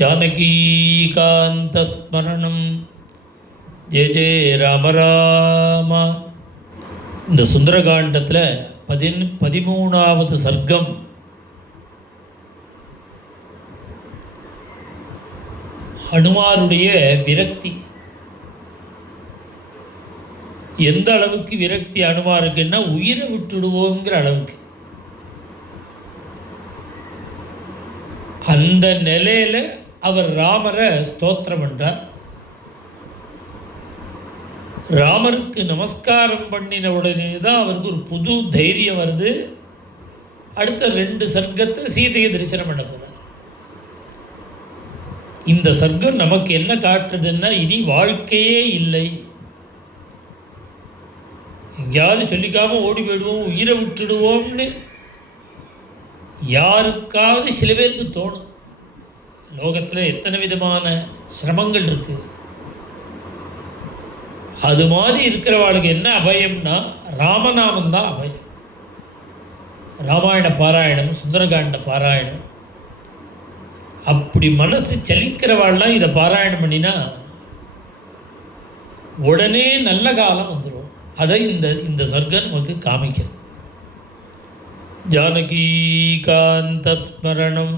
ஜானகீகாந்தஸ்மரணம் ஜெய ஜெய ராம ராம. இந்த சுந்தரகாண்டத்தில் 13வது சர்க்கம். ஹனுமாருடைய விரக்தி. எந்த அளவுக்கு விரக்தி ஹனுமாருக்குன்னா உயிரை விட்டுடுவோங்கிற அளவுக்கு. அந்த நிலையில் அவர் ராமரை ஸ்தோத்திரம் பண்ணுறார். ராமருக்கு நமஸ்காரம் பண்ணின உடனே தான் அவருக்கு ஒரு புது தைரியம் வருது. அடுத்த 2 சர்க்கத்தை சீதையை தரிசனம் பண்ண போகிறார். இந்த சர்க்கம் நமக்கு என்ன காட்டுறதுன்னா, இனி வாழ்க்கையே இல்லை, எங்கேயாவது சொல்லிக்காமல் ஓடி போயிடுவோம், உயிரை விட்டுடுவோம்னு யாருக்காவது சில பேருக்கு தோணும். லோகத்தில் எத்தனை விதமான சிரமங்கள் இருக்குது. அது மாதிரி இருக்கிறவாளுக்கு என்ன அபயம்னா ராமநாமம் தான் அபயம். ராமாயண பாராயணம், சுந்தரகாண்ட பாராயணம், அப்படி மனசு சலிக்கிறவாள்லாம் இதை பாராயணம் பண்ணினா உடனே நல்ல காலம் வந்துடும். அதை இந்த சர்க்கம் நமக்கு காமிக்கிறது. ஜானகீகாந்தஸ்மரணம்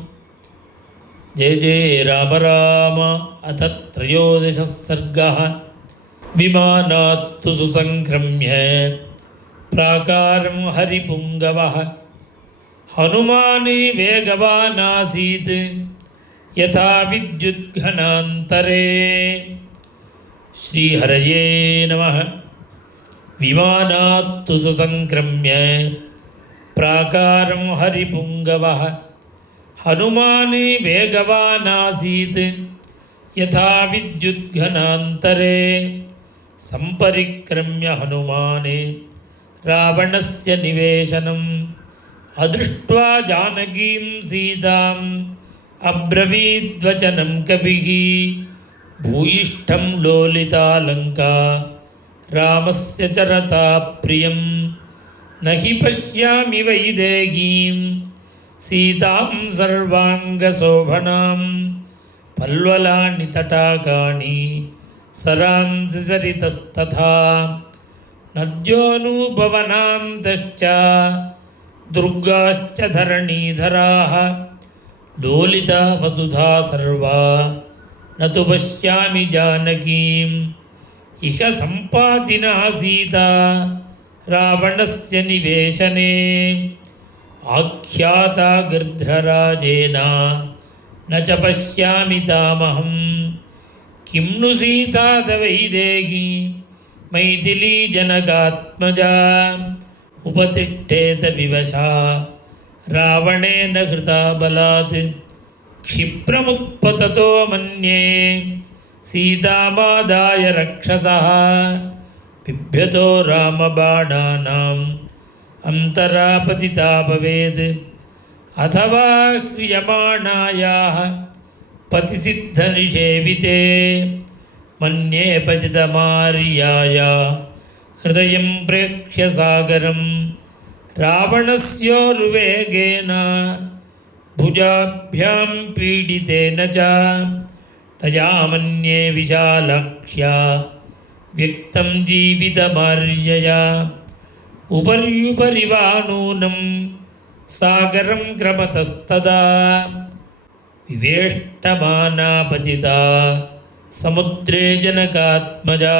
ஜெய ஜெய ராம ராம. அத 13 சர்க்கः. விமானாத்து சுசங்கிரம்ய பிராகாரம் ஹரிபுங்கவः ஹனுமானி வேகவானாசீத் யதா வித்யுத்கணாந்தரே. ஸ்ரீஹரயே நமः. விமானாத்து சுசங்கிரம்ய பிராகாரம் ஹரிபுங்கவः ஹனுமானி வேகவானாசீத் யதா வித்யுத்கணாந்தரே. சம்பரிக்ரம்ய ஹனுமானே ராவணஸ்ய நிவேசனம் அதிருஷ்ட்வா ஜானகீம் சீதாம் அப்ரவீத்வச்சனம் கபிஹி பூயிஷ்டம் லோலிதா லங்கா ராமஸ்ய சரதா பிரியம் நஹி பஷ்யாமி வைதேகீம் சீதாம் சர்வாங்கசோபனாம் பல்வலானி தடாகாணி சராம்சி சரிதஸ்ததா நத்யோனுபவனாந்தஸ்ச துர்காಶ್ಚ தரணீதராः லோலிதா வசுதா சர்வா நது பஷ்யாமி ஜானகீம் இஹ சம்பாதினா சீதா ராவணஸ்ய நிவேசனே ஆக்யாதா கிருத்ரராஜேன ந ச பஷ்யாமி தாமஹம் கிம் நு சீதா வைதேகி மைதிலீ ஜனகாத்மஜா உபதிஷ்டேத விவசா ராவணேன கிருதா பலாத் க்ஷிப்ரமுத்பததோ மன்யே சீதாமாதாய ரக்ஷசः பிப்யதோ ராமபாணானாம் அந்தராபதிதா பவேத் அதவா க்ரியமாணாயாः பதிசித்தநிஷேவிதே மன்யே பதிதமாரியாயா ஹிருதயம் பிரேக்ஷ்ய சாகரம் ராவணஸ்யோர்வேகேன புஜாभ्यां பீடிதேன ச தயா மன்யே விஷாலாக்ஷ்யா வியக்தம் ஜீவிதமார்யயா உபர்யுபரிவானூனம் சாகரம் கிரமதஸ்ததா விவேஷ்டமானா பதிதா சமுத்ரே ஜனகாத்மஜா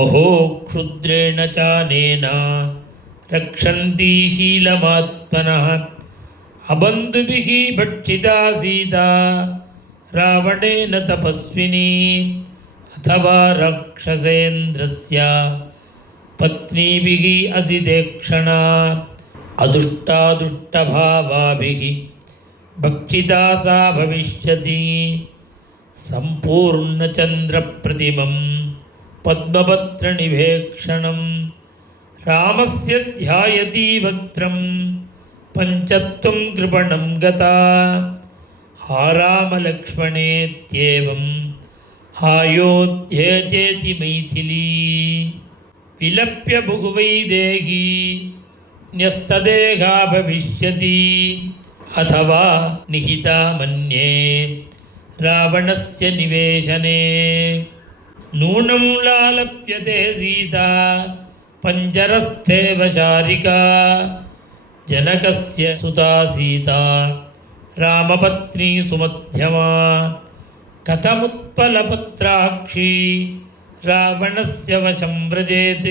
அஹோ க்ஷுத்ரேண சானேன ரக்ஷந்தி சீலமாத்மனः அபந்துபிஹி பட்சிதா சீதா ராவணேன தபஸ்வினி அதவா ராக்ஷசேந்திரஸ்ய பத்னிபிஹி அசிதேக்ஷணா அதுஷ்டாதுஷ்டபாவாபிஹி பக்ஷிதா சா பவிஷ்யதி சம்பூர்ணச்சந்திரப்பிரதிமம் பத்மபத்ரநிவேக்ஷணம் ராமஸ்ய த்யாயதி வக்த்ரம் பஞ்சத்வம் கிருபணம் கதா ஹாராமலக்ஷ்மணேத்யேவம் ஹாயோத்யே சேதி மைதிலி விலப்ய புகுவைதேகி न्यस्तदेहा भविष्यति अथवा निहिता मन्ये रावणस्य निवेशने नूनं लालप्यते सीता पञ्जरस्थेव शारिका जनकस्य सुता सीता रामपत्नी सुमध्यमा कथमुत्पलपत्राक्षी रावणस्य वशं व्रजेत्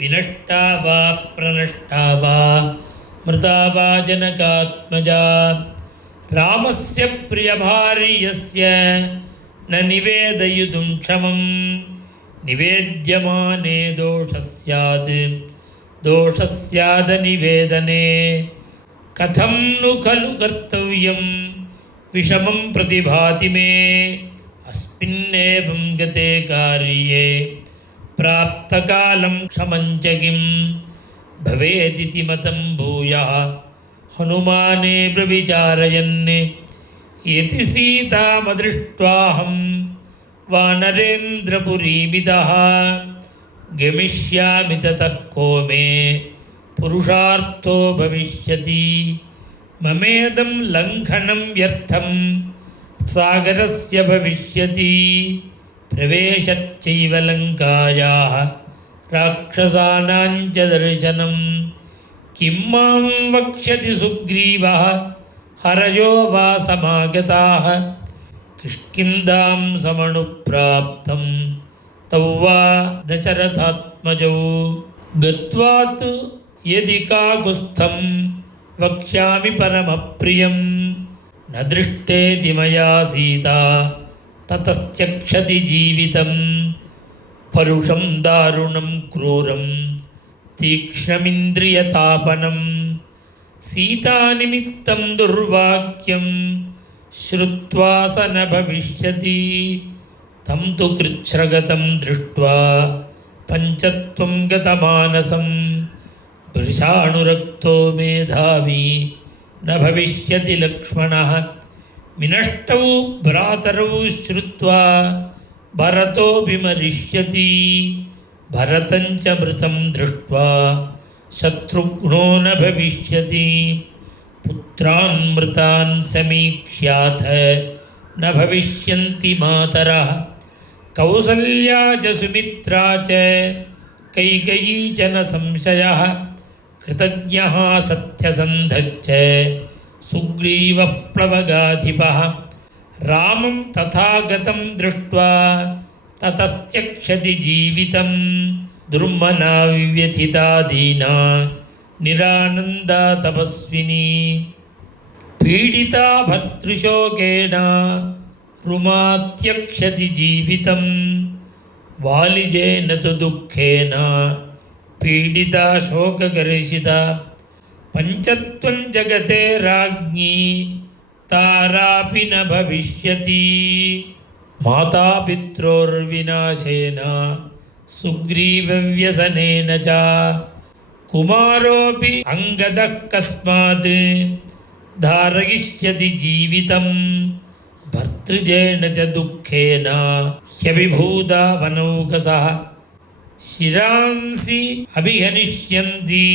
विनष्टा वा प्रनष्टा वा मृता वा जनकात्मजा रामस्य प्रियभार्यस्य न निवेदयितुं क्षमं निवेद्यमाने दोषः स्यादनिवेदने कथं नु खलु कर्तव्यं विषमं प्रतिभाति मे अस्मिन्नेवं गते कार्ये प्राप्तकालं क्षमं च किं भवेदिति मतं भूयः हनुमाने प्रविचारयन् यति सीतामदृष्ट्वाहं वानरेन्द्रपुरीमितः गमिष्यामि ततः को मे पुरुषार्थो भविष्यति ममेदं लङ्घनं व्यर्थं सागरस्य भविष्यति प्रवेशच्चैव लङ्कायाः राक्षसानां च दर्शनं किं मां वक्ष्यति सुग्रीवः हरयो वा समागताः किष्किन्धां समनुप्राप्तं तौ वा दशरथात्मजौ गत्वा तु यदि काकुत्स्थं वक्ष्यामि परमप्रियं न दृष्टेति मया सीता ततस्त्यक्षति जीवितं परुषं दारुणं क्रूरं तीक्ष्णमिन्द्रियतापनं सीतानिमित्तं दुर्वाक्यं श्रुत्वा स न भविष्यति तं तु कृच्छ्रगतं दृष्ट्वा पञ्चत्वं गतमानसं वृषाणुरक्तो मेधावी न भविष्यति लक्ष्मणः विनष्टौ भ्रातरौ श्रुत्वा भरतो विमरिष्यति भरतं च मृतं दृष्ट्वा शत्रुघ्नो न भविष्यति पुत्रान् मृतान् समीक्ष्याथ न भविष्यन्ति मातरः कौसल्या च सुमित्रा च कैकेयी च न संशयः कृतज्ञः सत्यसन्धश्च सुग्रीवः प्लवगाधिपः रामं तथागतं दृष्ट्वा ततस्त्यक्षति जीवितं दुर्मना विव्यथिता दीना निरानन्दा तपस्विनी पीडिता भर्तृशोकेन रुमात्यक्षति जीवितं वालिजेन तु दुःखेन पीडिता शोकगर्षिता पञ्चत्वं जगते राज्ञी तारापि न भविष्यति मातापित्रोर्विनाशेन सुग्रीवव्यसनेन च कुमारोऽपि अङ्गदः कस्मात् धारयिष्यति जीवितं भर्तृजेन च दुःखेन ह्यभिभूता वनौकसः शिरांसि अभिहनिष्यन्ति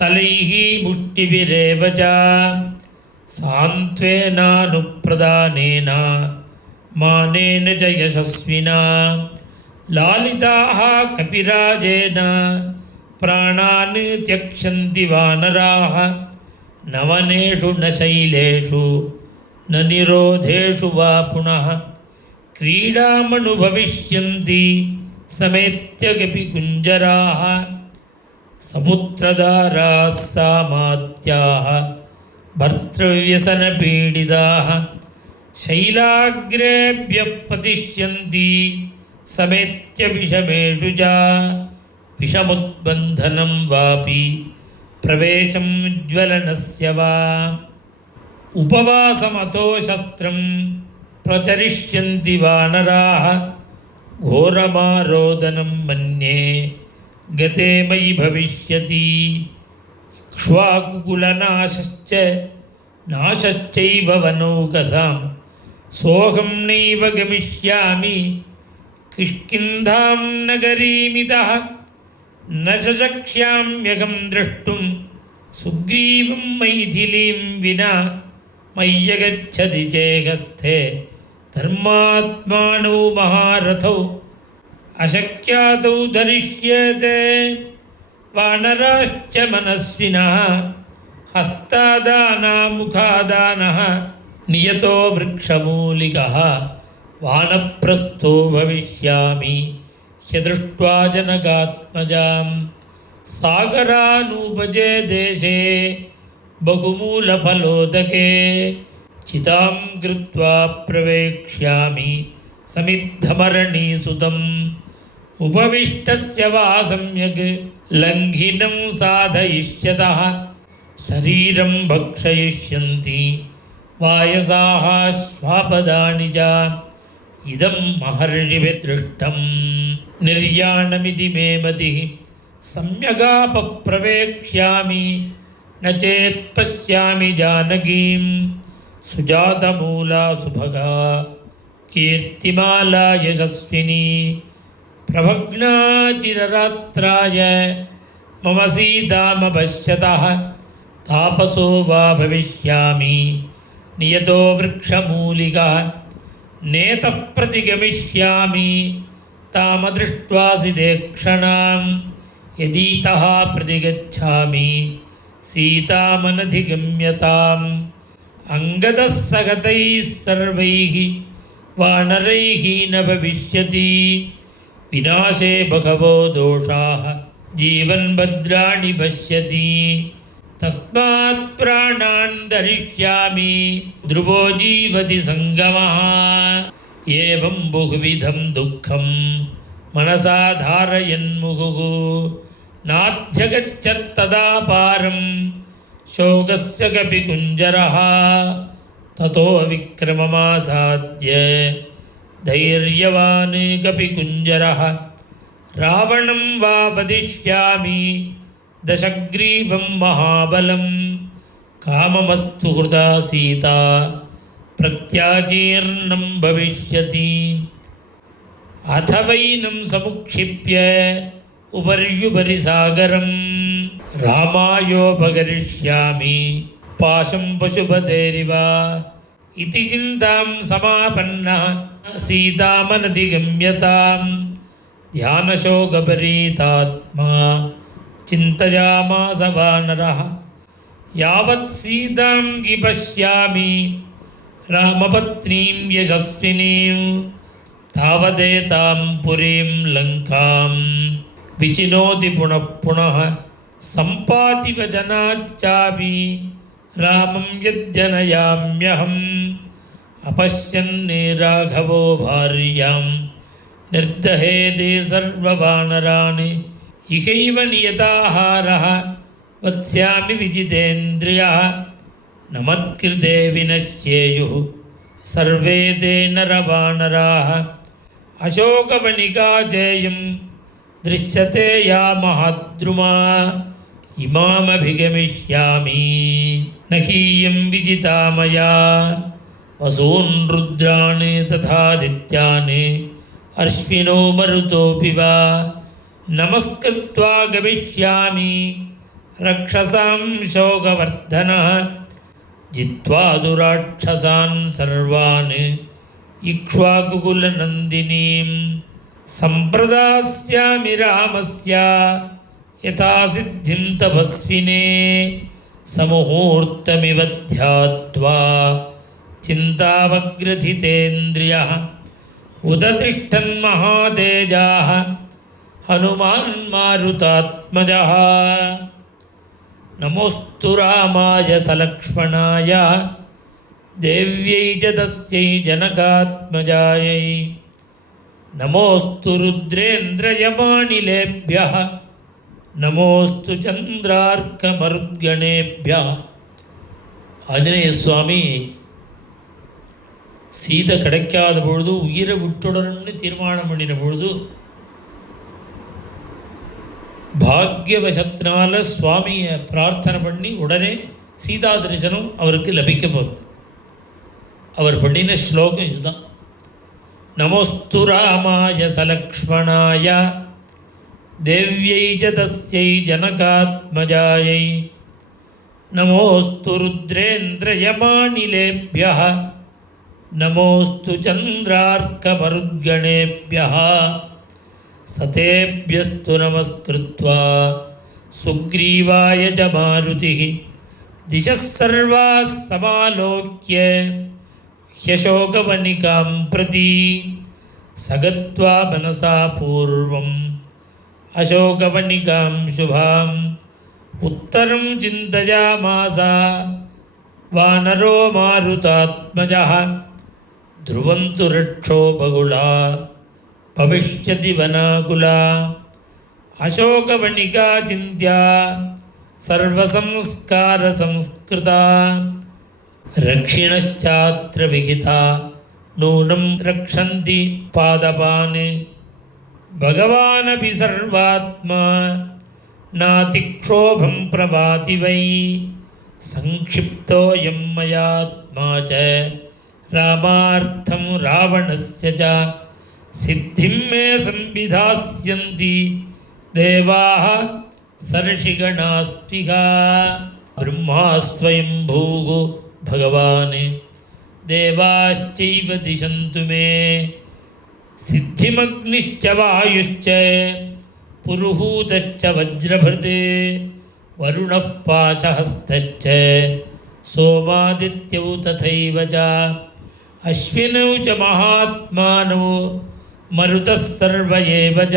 तलैः मुष्टिभिरेव च सान्त्वेनानुप्रदानेन मानेन च यशस्विना लालिताः कपिराजेन प्राणान् त्यक्षन्ति वानराः न वनेषु न शैलेषु न निरोधेषु वा पुनः क्रीडामनुभविष्यन्ति समेत्य कपिकुञ्जराः समुद्रधाराः सामात्याः भर्तृव्यसनपीडिताः शैलाग्रेभ्यः पतिष्यन्ति समेत्य विषमेषु च विषमुद्बन्धनं वापि प्रवेशं ज्वलनस्य वा उपवासमतो शस्त्रं प्रचरिष्यन्ति वानराः घोरमारोदनं मन्ये गते मयि भविष्यति क्ष्वाकुकुलनाशश्च नाशश्चैव वनौकसां सोऽहं नैव गमिष्यामि किष्किन्धां नगरीमितः न शक्ष्याम्यहं द्रष्टुं சுக்ரீவம் மைதிலீம் வினா மய்யகச்சதி சேகஸ்தே தர்மாத்மானோ மகாரதோ அசக்யாதௌ தரிஷ்யதே வானராश्च மனஸ்வினः ஹஸ்தாதானா முகாதானः நியதோ விருக்ஷமூலிகः வானப்பிரஸ்தோ பவிஷ்யாமி ह्यदृष्ट्वा जनकात्मजां सागरानुपजे देशे बहुमूलफलोदके चितां कृत्वा प्रवेक्ष्यामि समिद्धमरणीसुतम् उपविष्टस्य वा सम्यक् लङ्घिनं साधयिष्यतः शरीरं भक्षयिष्यन्ति वायसाः श्वापदानि च इदं महर्षिभिर्दृष्टं निर्याणमिति मे मतिः सम्यगापप्रवेक्ष्यामि न चेत् पश्यामि जानकीं सुजातमूला सुभगा कीर्तिमाला यशस्विनी प्रभग्ना चिररात्राय मम सीतामपश्यतः तापसो वा भविष्यामि नियतो वृक्षमूलिकः नेतः प्रतिगमिष्यामि तामदृष्ट्वा सिदेक्षणां यदीतः प्रतिगच्छामि सीतामनधिगम्यताम् अङ्गदः सगतैः सर्वैः वानरैः न भविष्यति विनाशे बहवो दोषाः जीवन्भद्राणि पश्यति तस्मात् प्राणान् धरिष्यामि ध्रुवो जीवति संगमः एवं बहुविधं दुःखं मनसा धारयन्मुहुः नाध्यगच्छत्तदा पारं शोकस्य कपिकुञ्जरः ततो विक्रममासाद्य धैर्यवान् कपिकुञ्जरः रावणं वा वदिष्यामि दशग्रीवं महाबलं काममस्तु हृदा सीता प्रत्याजीर्णं भविष्यति अथ वैनं समुक्षिप्य उपर्युपरि सागरं रामायोपकरिष्यामि पाशं पशुपतेरिव इति चिन्तां समापन्नः सीतामनधिगम्यतां ध्यानशोकपरीतात्मा चिन्तयामास वानरः यावत् सीतां हि पश्यामि रामपत्नीं यशस्विनीं तावदेतां पुरीं लङ्कां विचिनोति पुनः पुनः सम्पाति वचनाच्चापि रामं यद्यनयाम्यहम् अपश्यन्ने राघवो भार्यां निर्दहेदे सर्ववानरान् इहैव नियताहारः वत्स्यामि विजितेन्द्रियः न मत्कृते विनश्येयुः सर्वे ते नरवानराः अशोकवनिका चेयं दृश्यते या महाद्रुमा इमामभिगमिष्यामि न हीयं विजिता मया वसून् रुद्रान् तथादित्यान् अश्विनो मरुतोऽपि वा नमस्कृत्वा गमिष्यामि रक्षसां शोकवर्धनः जित्वा दुराक्षसान् सर्वान् इक्ष्वाकुकुलनन्दिनीं सम्प्रदास्यामि रामस्य यथा सिद्धिं तपस्विने समुहूर्तमिव ध्यात्वा चिन्तावग्रथितेन्द्रियः उदतिष्ठन्महातेजाः हनुमान् मारुतात्मजः नमोऽस्तु रामाय सलक्ष्मणाय देव्यै च तस्यै जनकात्मजायै नमोऽस्तु रुद्रेन्द्रयमानिलेभ्यः नमोऽस्तु चन्द्रार्कमरुद्गणेभ्यः ஆஞ்சநேய சுவாமி சீதை கிடைக்காத பொழுது உயிரை விட்டுடணும்னு தீர்மானம் பண்ணின பொழுது பாக்யவசத்தினால சுவாமியை பிரார்த்தனை பண்ணி உடனே சீதா தரிசனம் அவருக்கு லபிக்க போகுது. அவர் பண்ணின ஸ்லோகம் இதுதான். நமோஸ்து ராமாய சலக்ஷ்மணாய தேவ்யை ச தஸ்யை ஜனகாத்மஜாயை ನಮೋಸ್ತು ರುದ್ರೇಂದ್ರಯಮಾನಿಲೇಭ್ಯಃ ನಮೋಸ್ತು ಚಂದ್ರಾರ್ಕಮರುದ್ಗಣೇಭ್ಯಃ ಸತೇಭ್ಯಸ್ತು ನಮಸ್ಕೃತ್ವಾ ಸುಗ್ರೀವಾಯ ಚ ಮಾರುತಿಃ ದಿಶಃ ಸರ್ವಾಃ ಸಮಾಲೋಕ್ಯ ಹ್ಯಶೋಕವನಿಕಾಂ ಪ್ರತಿ ಸಗತ್ವಾ ಮನಸಾ ಪೂರ್ವಂ ಅಶೋಕವನಿಕಾಂ ಶುಭಾಂ ಉತ್ತರಂ ಚಿಂತಯಾಮಾಸ ವಾನರೋ ಮಾರುತಾತ್ಮಜಃ ಧ್ರುವಂತು ರಕ್ಷೋ ಬಗುಳಾ ಭವಿಷ್ಯತಿ ವನಾಕುಲಾ ಅಶೋಕವನಿಕಾ ಚಿಂತ್ಯಾ ಸರ್ವಸಂಸ್ಕಾರ ಸಂಸ್ಕೃತಾ ರಕ್ಷಿಣಶ್ಚಾತ್ರ ವಿಹಿತಾ ನೂನಂ ರಕ್ಷಂತಿ ಪಾದಪಾನ್ ಭಗವಾನಪಿ ಸರ್ವಾತ್ಮಾ ನಾತಿಕ್ಷೋಭಂ ಪ್ರಭಾತಿ ವೈ ಸಂಕ್ಷಿಪ್ತೋಯಂ ಮಯಾತ್ಮಾ ಚ ರಾಮಾರ್ಥಂ ರಾವಣಸ್ಯ ಚ ಸಿದ್ಧಿಂ ಮೇ ಸಂವಿಧಾಸ್ಯಂತಿ ದೇವಾಃ ಸರ್ಷಿಗಣಾಸ್ತ್ವಿಹ ಬ್ರಹ್ಮಾ ಸ್ವಯಂಭೂಃ ಭಗವಾನ್ ದೇವಾಶ್ಚೈವ ದಿಶಂತು ಮೇ ಸಿದ್ಧಿಮಗ್ನಿಶ್ಚ ವಾಯುಶ್ಚ ಪುರುಹೂತಶ್ಚ ವಜ್ರಭೃತ್ ವರುಣಃ ಪಾಶಹಸ್ತಶ್ಚ ಸೋಮಾದಿತ್ಯೌ ತಥೈವ ಚ ಅಶ್ವಿನೌ ಚ ಮಹಾತ್ಮಾನೌ ಮರುತಃ ಸರ್ವ ಏವ ಚ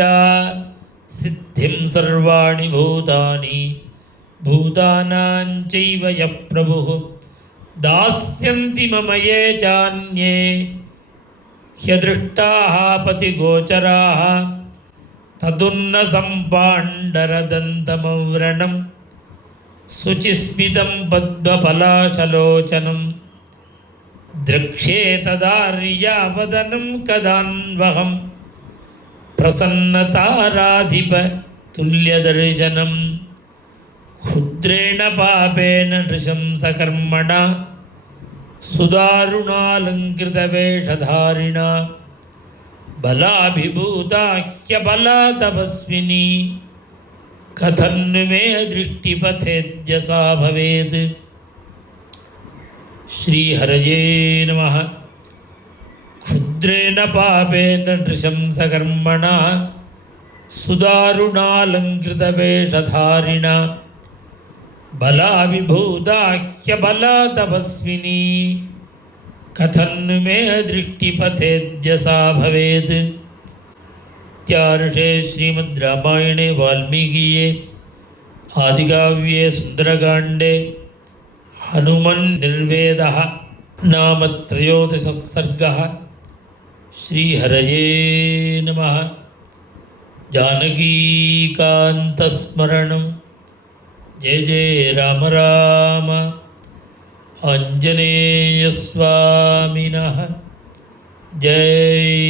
ಸಿದ್ಧಿಂ ಸರ್ವಾಣಿ ಭೂತಾನಿ ಭೂತಾನಾಂ ಚೈವ ಯಃ ಪ್ರಭುಃ ದಾಸ್ಯಂತಿ ಮಮ ಯೇ ಚಾನ್ಯೇ ಹ್ಯದೃಷ್ಟಾಃ ಪತಿಗೋಚರಾಃ ತದುನ್ನ ಸಂಪಾಂಡರದಂತಮವ್ರಣಂ ಶುಚಿಸ್ಮಿತಂ ಪದ್ಮಪಲಾಶಲೋಚನಂ ದ್ರಕ್ಷೇ ತದಾರ್ಯಾವದನಂ ಕದಾನ್ವಹಂ ಪ್ರಸನ್ನತಾರಾಧಿಪ ತುಲ್ಯದರ್ಶನಂ ಕ್ಷುದ್ರೇಣ ಪಾಪೇನ ನೃಶಂಸಕರ್ಮಣ ಸುದಾರುಣಾಲಂಕೃತವೇಷಧಾರಿಣ ಬಲಾಭಿಭೂತಾ ಹ್ಯಬಲಾ ತಪಸ್ವಿನಿ ಕಥನ್ನು ಮೇ ದೃಷ್ಟಿಪಥೇದ್ಯ ಸಾ ಭವೇತ್. ಶ್ರೀಹರಯೇ ನಮಃ. ಕ್ಷುದ್ರೇಣ ಪಾಪೇನ ನೃಶಂಸಕರ್ಮಣ ಸುದಾರುಣಾಲಂಕೃತವೇಷಧಾರಿಣ ಬಲಾವಿಭೂತಾ ಹ್ಯಬಲಾ ತಪಸ್ವಿನಿ ಕಥನ್ನು ಮೇ ದೃಷ್ಟಿಪಥೇದ್ಯ ಸಾ ಭವೇತ್. ಇತ್ಯಾರ್ಷೇ ಶ್ರೀಮದ್ ರಾಮಾಯಣೆ ವಾಲ್ಮೀಕಿಯೇ ಆದಿಕಾವ್ಯೆ ಸುಂದರಕಾಂಡೇ ಹನುಮನ್ನಿರ್ವೇದಃ ನಾಮ ತ್ರಯೋದಶಃ ಸರ್ಗಃ. ಶ್ರೀಹರಯೇ ನಮಃ. ಜಾನಕೀಕಾಂತಸ್ಮರಣಂ. ಜಯ ಜಯ ರಾಮ ರಾಮ. ಆಂಜನೇಯಸ್ವಾಮಿನಃ ಜೈ.